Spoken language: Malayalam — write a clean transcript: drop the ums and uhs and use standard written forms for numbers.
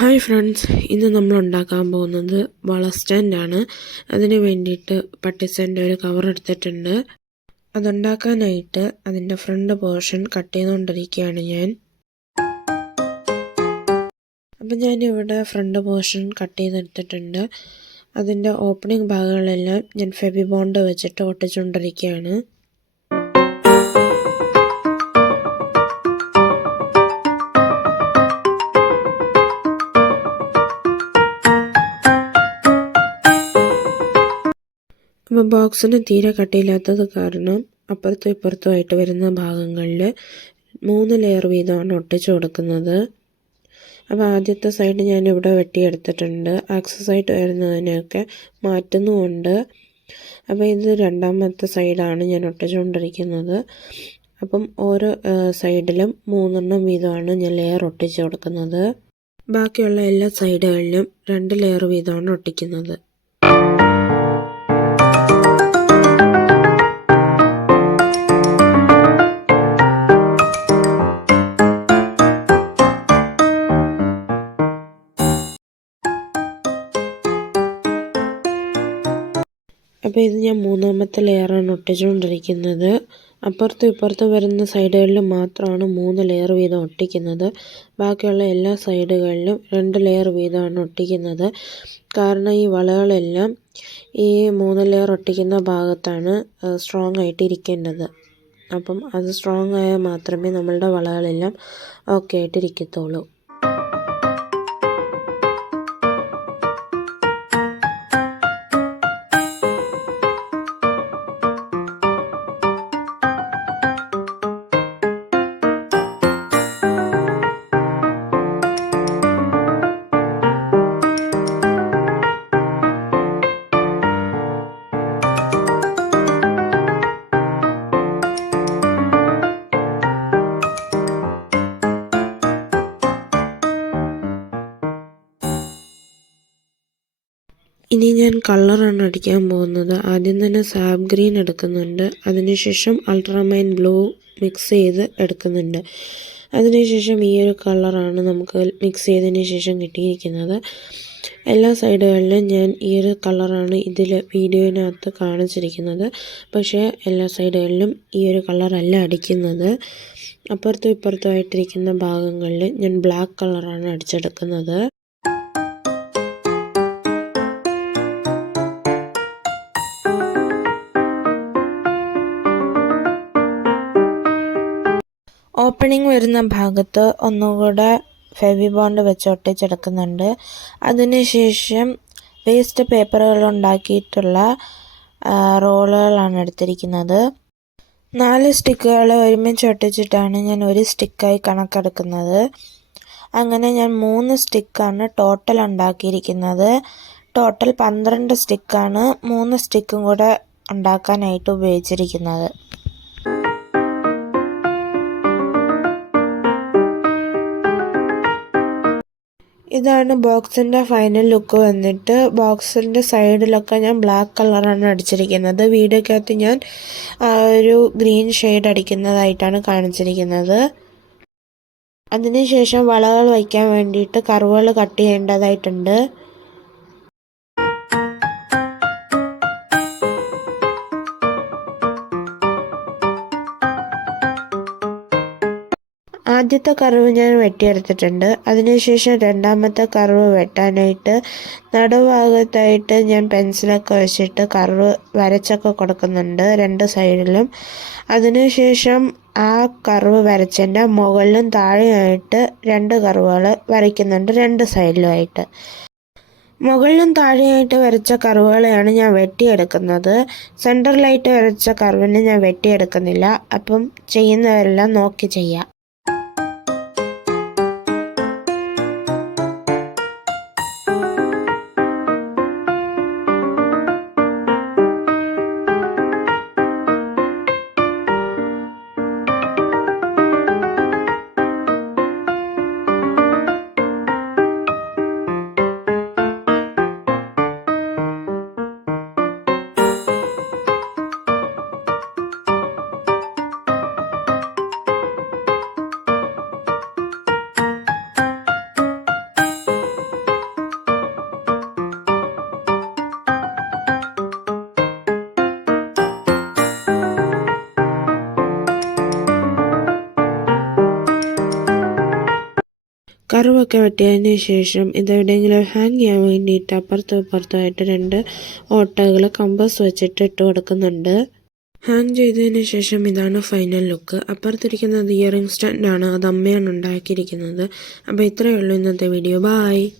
ഹായ് ഫ്രണ്ട്സ്, ഇന്ന് നമ്മൾ ഉണ്ടാക്കാൻ പോകുന്നത് വള സ്റ്റാൻഡാണ്. അതിന് വേണ്ടിയിട്ട് പട്ടിസൻ്റെ ഒരു കവർ എടുത്തിട്ടുണ്ട്. അതുണ്ടാക്കാനായിട്ട് അതിൻ്റെ ഫ്രണ്ട് പോർഷൻ കട്ട് ചെയ്തുകൊണ്ടിരിക്കുകയാണ് ഞാൻ. അപ്പം ഞാനിവിടെ ഫ്രണ്ട് പോർഷൻ കട്ട് ചെയ്തെടുത്തിട്ടുണ്ട്. അതിൻ്റെ ഓപ്പണിംഗ് ഭാഗങ്ങളെല്ലാം ഞാൻ ഫെവി ബോണ്ട് വെച്ചിട്ട് ഒട്ടിച്ചുകൊണ്ടിരിക്കുകയാണ്. അപ്പോൾ ബോക്സിന് തീരെ കട്ടിയില്ലാത്തത് കാരണം അപ്പുറത്തും ഇപ്പുറത്തുമായിട്ട് വരുന്ന ഭാഗങ്ങളിൽ 3 ലെയർ വീതമാണ് ഒട്ടിച്ചു കൊടുക്കുന്നത്. അപ്പോൾ ആദ്യത്തെ സൈഡ് ഞാനിവിടെ വെട്ടിയെടുത്തിട്ടുണ്ട്. ആക്സസായിട്ട് വരുന്നതിനെയൊക്കെ മാറ്റുന്നുമുണ്ട്. അപ്പോൾ ഇത് രണ്ടാമത്തെ സൈഡാണ് ഞാൻ ഒട്ടിച്ചുകൊണ്ടിരിക്കുന്നത്. അപ്പം ഓരോ സൈഡിലും 3 വീതമാണ് ഞാൻ ലെയർ ഒട്ടിച്ചു കൊടുക്കുന്നത്. ബാക്കിയുള്ള എല്ലാ സൈഡുകളിലും 2 ലെയർ വീതമാണ് ഒട്ടിക്കുന്നത്. അപ്പോൾ ഇത് ഞാൻ 3ാമത്തെ ലെയറാണ് ഒട്ടിച്ചുകൊണ്ടിരിക്കുന്നത്. അപ്പുറത്തും ഇപ്പുറത്തും വരുന്ന സൈഡുകളിൽ മാത്രമാണ് 3 ലെയർ വീതം ഒട്ടിക്കുന്നത്. ബാക്കിയുള്ള എല്ലാ സൈഡുകളിലും 2 ലെയർ വീതമാണ് ഒട്ടിക്കുന്നത്. കാരണം ഈ വളകളെല്ലാം ഈ 3 ലെയർ ഒട്ടിക്കുന്ന ഭാഗത്താണ് സ്ട്രോങ് ആയിട്ട് ഇരിക്കേണ്ടത്. അപ്പം അത് സ്ട്രോങ് ആയാൽ മാത്രമേ നമ്മളുടെ വളകളെല്ലാം ഓക്കെ ആയിട്ടിരിക്കത്തുള്ളൂ. ഇനി ഞാൻ കളറാണ് അടിക്കാൻ പോകുന്നത്. ആദ്യം തന്നെ സാബ് ഗ്രീൻ എടുക്കുന്നുണ്ട്. അതിനുശേഷം അൾട്രാമൈൻ ബ്ലൂ മിക്സ് ചെയ്ത് എടുക്കുന്നുണ്ട്. അതിനുശേഷം ഈ ഒരു കളറാണ് നമുക്ക് മിക്സ് ചെയ്തതിന് ശേഷം കിട്ടിയിരിക്കുന്നത്. എല്ലാ സൈഡുകളിലും ഞാൻ ഈ ഒരു കളറാണ് ഇതിൽ വീഡിയോയിനകത്ത് കാണിച്ചിരിക്കുന്നത്. പക്ഷേ എല്ലാ സൈഡുകളിലും ഈ ഒരു കളറല്ല അടിക്കുന്നത്. അപ്പുറത്തും ഇപ്പുറത്തുമായിട്ടിരിക്കുന്ന ഭാഗങ്ങളിൽ ഞാൻ ബ്ലാക്ക് കളറാണ് അടിച്ചെടുക്കുന്നത്. ഓപ്പണിംഗ് വരുന്ന ഭാഗത്ത് ഒന്നുകൂടെ ഫെവി ബോണ്ട് വെച്ച് ഒട്ടിച്ചെടുക്കുന്നുണ്ട്. അതിനുശേഷം വേസ്റ്റ് പേപ്പറുകൾ ഉണ്ടാക്കിയിട്ടുള്ള റോളുകളാണ് എടുത്തിരിക്കുന്നത്. 4 സ്റ്റിക്കുകൾ ഒരുമിച്ച് ഒട്ടിച്ചിട്ടാണ് ഞാൻ ഒരു സ്റ്റിക്കായി കണക്കെടുക്കുന്നത്. അങ്ങനെ ഞാൻ 3 സ്റ്റിക്കാണ് ടോട്ടൽ ഉണ്ടാക്കിയിരിക്കുന്നത്. ടോട്ടൽ 12 സ്റ്റിക്കാണ് 3 സ്റ്റിക്കും കൂടെ ഉണ്ടാക്കാനായിട്ട് ഉപയോഗിച്ചിരിക്കുന്നത്. ഇതാണ് ബോക്സിൻ്റെ ഫൈനൽ ലുക്ക് വന്നിട്ട്. ബോക്സിൻ്റെ സൈഡിലൊക്കെ ഞാൻ ബ്ലാക്ക് കളറാണ് അടിച്ചിരിക്കുന്നത്. വീഡിയോക്കകത്ത് ഞാൻ ഒരു ഗ്രീൻ ഷെയ്ഡ് അടിക്കുന്നതായിട്ടാണ് കാണിച്ചിരിക്കുന്നത്. അതിനുശേഷം വളകൾ വയ്ക്കാൻ വേണ്ടിയിട്ട് കർവുകൾ കട്ട് ചെയ്യേണ്ടതായിട്ടുണ്ട്. ആദ്യത്തെ കർവ് ഞാൻ വെട്ടിയെടുത്തിട്ടുണ്ട്. അതിനുശേഷം രണ്ടാമത്തെ കർവ് വെട്ടാനായിട്ട് നടുഭാഗത്തായിട്ട് ഞാൻ പെൻസിലൊക്കെ വെച്ചിട്ട് കർവ് വരച്ചൊക്കെ കൊടുക്കുന്നുണ്ട് 2 സൈഡിലും. അതിനുശേഷം ആ കർവ് വരച്ചതിൻ്റെ മുകളിലും താഴെയായിട്ട് 2 കർവുകൾ വരയ്ക്കുന്നുണ്ട് 2 സൈഡിലുമായിട്ട്. മുകളിലും താഴെയായിട്ട് വരച്ച കർവുകളെയാണ് ഞാൻ വെട്ടിയെടുക്കുന്നത്. സെൻറ്ററിലായിട്ട് വരച്ച കർവിന് ഞാൻ വെട്ടിയെടുക്കുന്നില്ല. അപ്പം ചെയ്യുന്നവരെല്ലാം നോക്കി ചെയ്യാം. കർവൊക്കെ വെട്ടിയതിന് ശേഷം ഇതെവിടെയെങ്കിലും ഹാങ് ചെയ്യാൻ വേണ്ടിയിട്ട് അപ്പുറത്തും ഇപ്പുറത്തുമായിട്ട് 2 ഓട്ടകൾ കമ്പസ് വെച്ചിട്ട് ഇട്ട് കൊടുക്കുന്നുണ്ട്. ഹാങ് ചെയ്തതിന് ശേഷം ഇതാണ് ഫൈനൽ ലുക്ക്. അപ്പുറത്തിരിക്കുന്നത് ഇയറിംഗ് സ്റ്റാൻഡാണ്. അത് അമ്മയാണ് ഉണ്ടാക്കിയിരിക്കുന്നത്. അപ്പോൾ ഇത്രയേ ഉള്ളൂ ഇന്നത്തെ വീഡിയോ. ബായ്.